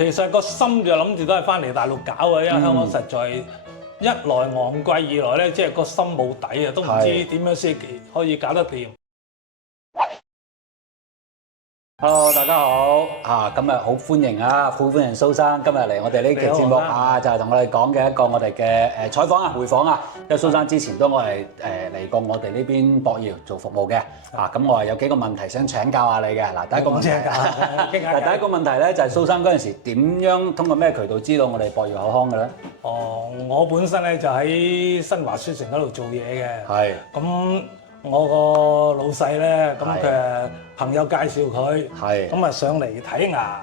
其實個心就諗住都係翻嚟大陸搞嘅，因為香港實在一來昂貴，二來咧即係個心冇底啊，都唔知點樣先可以搞得掂。Hello， 大家好今日好歡迎好歡迎蘇生今日嚟我哋呢期節目就係同我哋講嘅一個我哋嘅採訪回訪因為蘇生之前都我係嚟過我哋呢邊博瑤做服務嘅咁我係有幾個問題想請教下你嘅第一個問題第一個問題咧就係蘇生嗰陣時點樣通過咩渠道知道我哋博瑤口腔嘅咧？我本身咧就喺新華書城嗰度做嘢嘅，係咁。我個老細咧，咁佢朋友介紹佢，咁啊上嚟睇牙。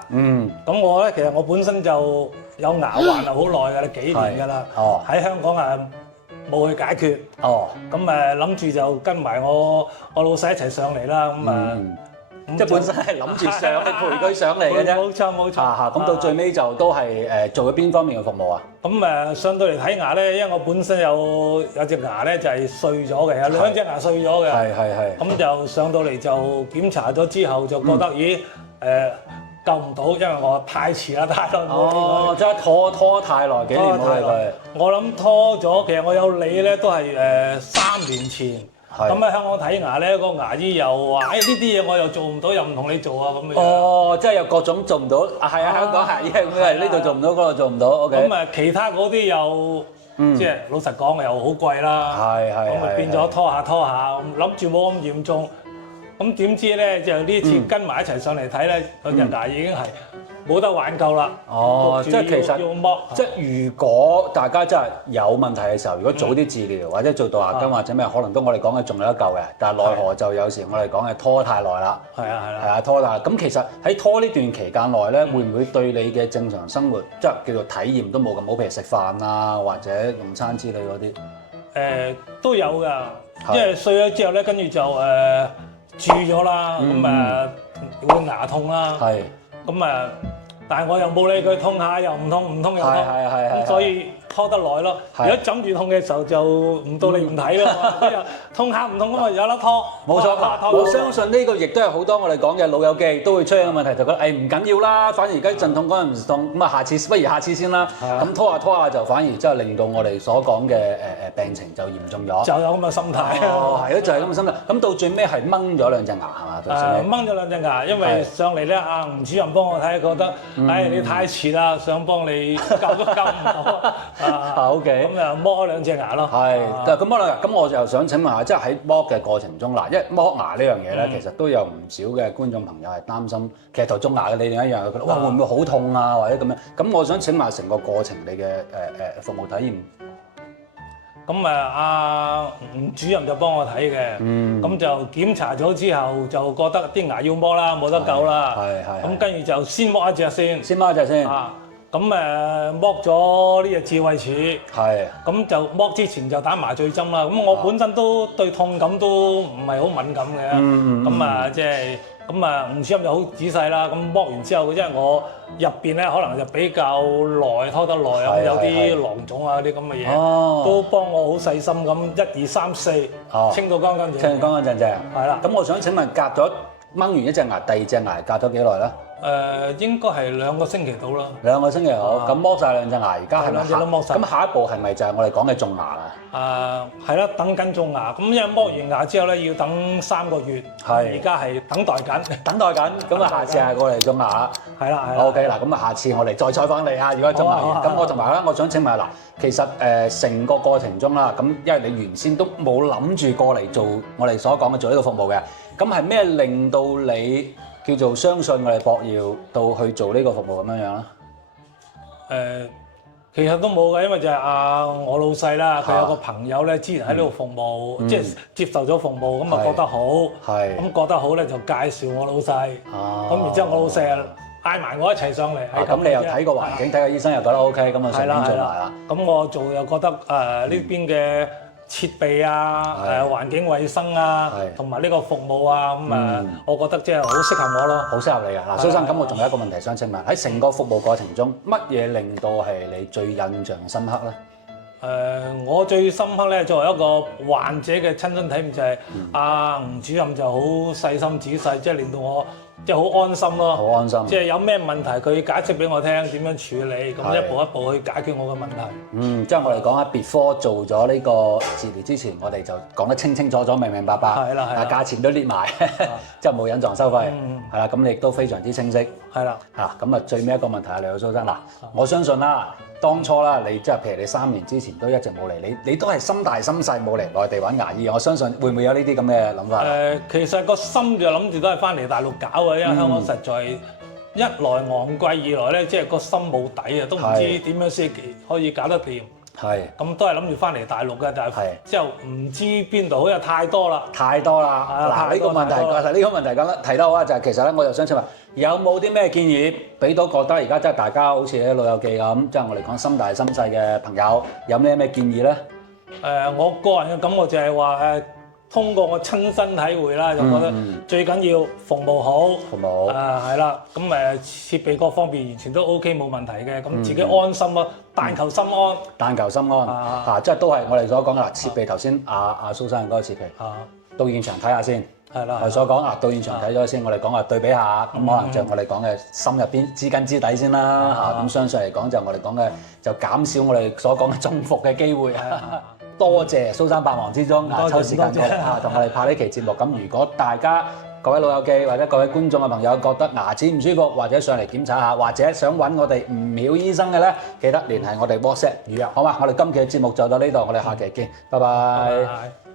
咁我咧其實我本身就有牙患啊，好耐㗎啦，幾年㗎啦。喺香港冇去解決。咁諗住就跟埋我老細一齊上嚟啦。即係本身係諗住上去陪佢上嚟嘅啫。冇錯冇錯。咁到最尾就都係做咗邊方面嘅服務啊？咁上到嚟睇牙咧，因為我本身有隻牙咧就係碎咗嘅，有兩隻牙碎咗嘅。係。咁就上到嚟就檢查咗之後就覺得咦救唔到，因為我太遲啦，太耐冇見佢。即係拖太耐，幾年冇見佢。我諗拖咗，其實我有理咧都係3年前。咁喺香港睇牙咧，個牙醫又話：呢啲嘢我又做唔到，又唔同你做啊咁樣。即係有各種做唔到。香港牙醫係咁嘅，呢度做唔到，嗰度做唔到。咁其他嗰啲又即係老實講又好貴啦。咁咪變咗拖下，諗住冇咁嚴重。咁點知咧就呢次跟埋一齊上嚟睇咧，佢隻牙已經係冇得挽救啦。即係其實要剝。即係如果大家真係有問題嘅時候，如果早啲治療或者做到牙根或者咩，可能都我哋講嘅仲有一嚿嘅。但係奈何就有時我哋講嘅拖太耐啦。係拖太耐。咁其實喺拖呢段期間內咧，會唔會對你嘅正常生活即係叫做體驗都冇咁好？譬如食飯啊，或者用餐之類嗰啲。都有㗎，因為碎咗之後咧，跟住就蛀咗啦，咁會牙痛啦。咁但係我又冇理佢，痛下又唔痛，唔痛又痛，咁所以拖得耐咯。如果枕住痛嘅時候就唔到你唔睇咯，痛下唔痛咁咪有得拖。冇錯，我相信呢個亦都係好多我哋講嘅老友記都會出現嘅問題，就覺得唔緊要啦，反而而家陣痛嗰陣唔痛，咁下次不如下次先啦。咁拖下就反而真係令到我哋所講嘅病情就嚴重咗。就有咁嘅心態。係咯，就係咁嘅心態。咁到最尾係掹咗兩隻牙係嘛？掹咗兩隻牙，因為上嚟咧吳主任幫我睇，覺得你太遲啦，想幫你救都救唔到。OK。咁就剝咗兩隻牙咯。咁我就想請問下，即係喺剝嘅過程中因為剝牙呢樣嘢咧，其實都有唔少嘅觀眾朋友係擔心，其實同種牙嘅理念一樣，覺得哇會唔會好痛啊，或者咁樣？咁我想請問下成個過程你嘅服務體驗。咁吳主任就幫我睇嘅，咁就檢查咗之後就覺得啲牙要剝啦，冇得救啦。咁跟住就先剝一隻先。咁剝咗呢隻智慧齒。咁就剝之前就打麻醉針啦。咁我本身都對痛感都唔係好敏感嘅。咁即係吳主任就好仔細啦。咁剝完之後，因為我入邊咧可能就比較耐，拖得耐啊，有啲囊腫啊啲咁嘅嘢，都幫我好細心咁1、2、3、4清到乾乾淨淨。清到乾乾淨淨。係啦。咁我想請問，隔咗掹完一隻牙，第二隻牙隔咗幾耐咧？應該係2個星期到啦。2個星期好，咁剝晒兩隻牙，而家係咪？兩隻都剝晒。咁下一步係咪就係我哋講嘅種牙啊？係啦，等緊種牙。咁因為剝完牙之後咧，要等3個月。而家係等待緊。等待緊。咁下次係過嚟種牙。係啦。OK 嗱，咁下次我哋再採訪你啊！如果種牙，咁我同埋咧，我想請問下嗱，其實成個過程中啦，咁因為你原先都冇諗住過嚟做我哋所講嘅做呢個服務嘅，咁係咩令到你叫做相信我哋博瑤到去做呢個服務咁樣樣啦？其實都冇嘅，因為就係我老細啦，佢有個朋友咧，之前喺呢度服務，即係接受咗服務，咁啊覺得好，咁覺得好咧就介紹我老細，咁然之後我老細嗌埋我一齊上嚟。咁你又睇個環境，睇個醫生又覺得 OK，咁啊順便做埋啦。咁我做又覺得呢邊嘅設備環境衛生同埋呢個服務我覺得即係好適合我咯。好適合你啊！嗱，蘇生，咁我仲有一個問題想請問，喺成個服務過程中，乜嘢令到係你最印象深刻咧？我最深刻咧，作為一個患者嘅親身體驗就係吳主任就好細心仔細，即係令到我即係好安心咯。好安心。即係有咩問題佢解釋俾我聽，點樣處理，咁一步一步去解決我嘅問題。即係我哋講下before做咗呢個治療之前，我哋就講得清清楚楚、明明白白。係啦，價錢都列埋，即係冇隱藏收費。係啦，咁你亦都非常之清晰。係啦。咁啊，最尾一個問題啊，蘇生嗱，我相信啦。當初啦，你即係譬如你3年之前都一直冇嚟，你都係心大心細冇嚟內地揾牙醫。我相信會唔會有呢啲咁嘅諗法？其實個心就諗住都係翻嚟大陸搞嘅，因為香港實在一來昂貴，二來咧即係個心冇底啊，都唔知點樣先可以搞得掂。係。咁都係諗住翻嚟大陸嘅，但係之後唔知邊度，好似太多啦。太多啦！嗱，呢個問題講得提得好啊，就係其實咧，我就想請問，有冇啲咩建議俾到覺得而家即係大家好似啲老友記咁，即係我哋講心大心細嘅朋友，有咩建議咧？我個人嘅感覺就係話通過我親身體會啦，就覺得最緊要服務好，係啦，咁設備各方面完全都 OK 冇問題嘅，咁自己安心咯，但求心安。但求心安，即係都係我哋所講嘅設備。頭先阿蘇生嗰個設備，到現場睇下先。係啦，我哋所講到現場睇咗先，我哋講話對比下，咁可能就我哋講嘅心入邊知根知底先啦。咁相信嚟講就我哋講嘅就減少我哋所講嘅中伏嘅機會。多謝蘇生百忙之中抽時間過嚟同我哋拍呢期節目。咁如果大家各位老友記或者各位觀眾嘅朋友覺得牙齒唔舒服，或者上嚟檢查下，或者想揾我哋吳淼醫生嘅咧，記得聯繫我哋 WhatsApp 預約，好嘛？我哋今期嘅節目就到呢度，我哋下期見，拜拜。